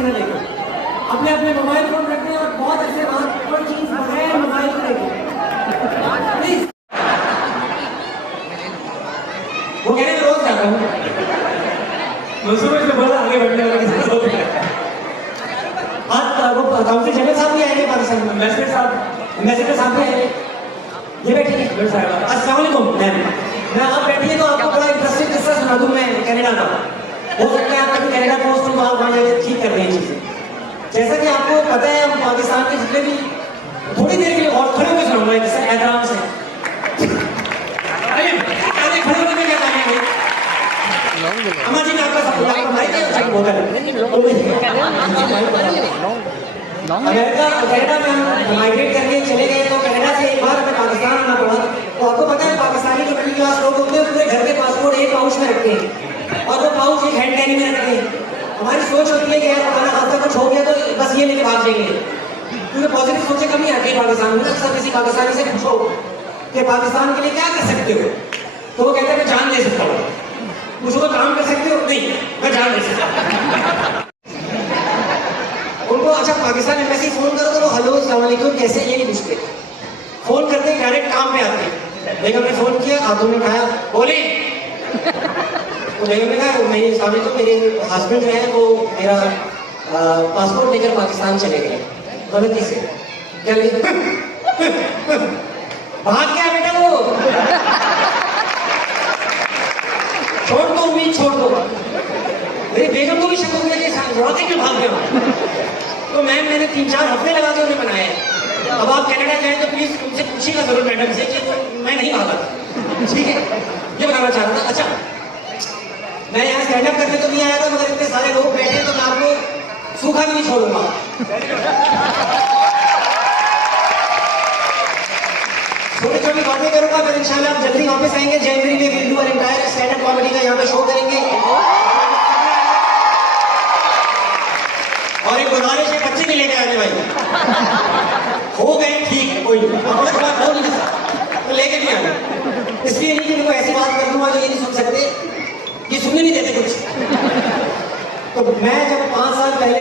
न देखें, अपने अपने मोबाइल फोन रखें और बहुत ऐसे बात कोई चीज बगैर मोबाइल को देखें प्लीज। वो कह रहे हैं रोज जाता हूँ, मंसूबे से बोला आगे बढ़ने वाला आज वो काउंसिल जनरल साहब भी आएंगे पाकिस्तान में, एम्बेसडर साहब भी आएंगे, ये बैठिए। अस्सलाम वालेकुम मैम, मैं आप बैठिए तो आपको बड़ा इंटरेस्टिंग किस्सा सुना दूं मैं कनाडा का। हो सकता है आप कभी कनाडा पोस्ट में वहाँ जाकर ठीक कर दें चीज़ें। जैसा कि आपको पता है हम पाकिस्तान के जितने भी थोड़ी देर के लिए और खड़े होकर सुनाऊंगा जैसे एहतराम से। अरे खड़े होकर क्या करेंगे अम्मा जी ने आपका सब अमेरिका कनाडा में हम माइग्रेट करके चले गए तो कनाडा से एक बार हमें पाकिस्तान आना पड़ा। तो आपको पता है पाकिस्तानी जो मिडिल क्लास लोग होते हैं पूरे घर के पासपोर्ट एक पाउच में रखते हैं और वो पाउच एक हैंड कैरी में रखते हैं। हमारी सोच होती है कि यार खाना खासा कुछ हो गया तो बस ये लेके भाग जाएंगे, क्योंकि पॉजिटिव सोचें कमी आती है पाकिस्तान में। अक्सर किसी पाकिस्तानी से पूछो कि पाकिस्तान के लिए क्या कर सकते हो तो वो कहते हैं मैं जान दे सकता हूँ। मुझे काम कर सकते हो? नहीं, मैं जान दे सकता हूँ। उनको अच्छा पाकिस्तान एम्बेसी फोन करो तो वो हेलो अस्सलाम वालेकुम कैसे, ये नहीं पूछते। फोन करते डायरेक्ट काम पे आते हैं। बेगम ने फोन किया, खातून ने कहा बोले, तो बेगम ने कहा मेरे सामने तो मेरे हस्बैंड जो है वो मेरा पासपोर्ट लेकर पाकिस्तान चले गए गलती से। क्या भाग गया बेटा वो, छोड़ दो उम्मीद, छोड़ दो। मेरी बेगम को भी शक हो गया कि वाकई क्यों भाग गया। तो मैंने 3-4 हफ्ते लगा के उन्हें बनाया। अब आप कनाडा जाएं तो प्लीज उनसे पूछिएगा जरूर मैडम से कि मैं नहीं भागा, ठीक है? ये बताना चाह रहा था। अच्छा, मैं यहाँ स्टैंड अप करने तो नहीं आया था, मगर इतने सारे लोग बैठे तो मैं आपको सूखा भी नहीं छोड़ूंगा। छोटी छोटी बातें करूंगा, फिर इंशाल्लाह आप जल्दी वापस आएंगे। जनवरी में will do entire stand up comedy का यहाँ पे शो करेंगे। और एक गुजारिश है, बच्चे नहीं लेके आने भाई, हो गए ठीक है, कोई हो नहीं तो लेके नहीं आना। इसलिए नहीं कि मैं ऐसी बात कर दूंगा जो ये नहीं सुन सकते, ये सुनने नहीं देते कुछ। तो मैं जब 5 साल पहले